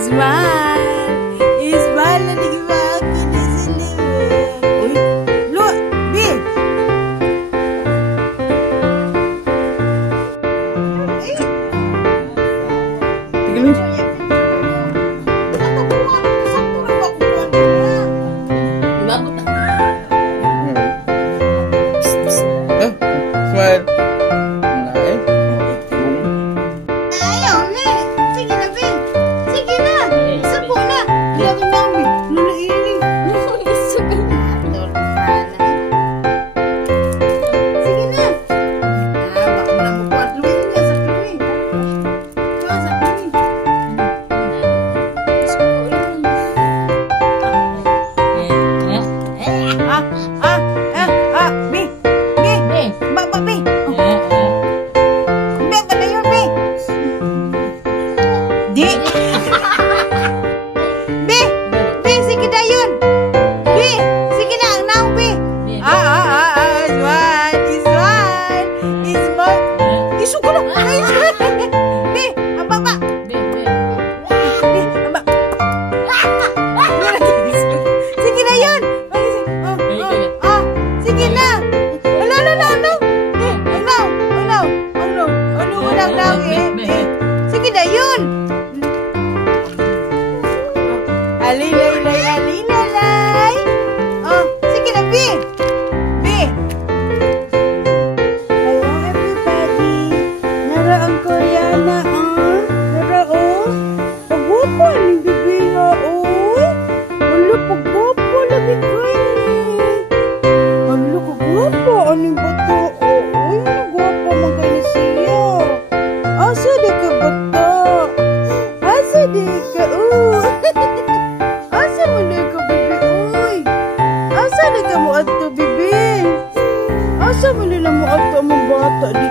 Ismail. Ismail na nagibaki di sini. Uy, lo, Bi. Tigilin. Smile. Sige na yun. Alilalay. Oh, sige na, Bi. Hello, everybody. Nara ang Koreana, Nara, Pagwapo ang bibi nga, Wala, pagwapo lagi kayo. Wala, pagwapo. Anong bato? Nagwapo man kayo na siya. Asa di ka bata? Asa di ka, Asa mo na ka, bibi, Asa na ka mo ato, bibi? Asa mo nila mo ato ang bata, di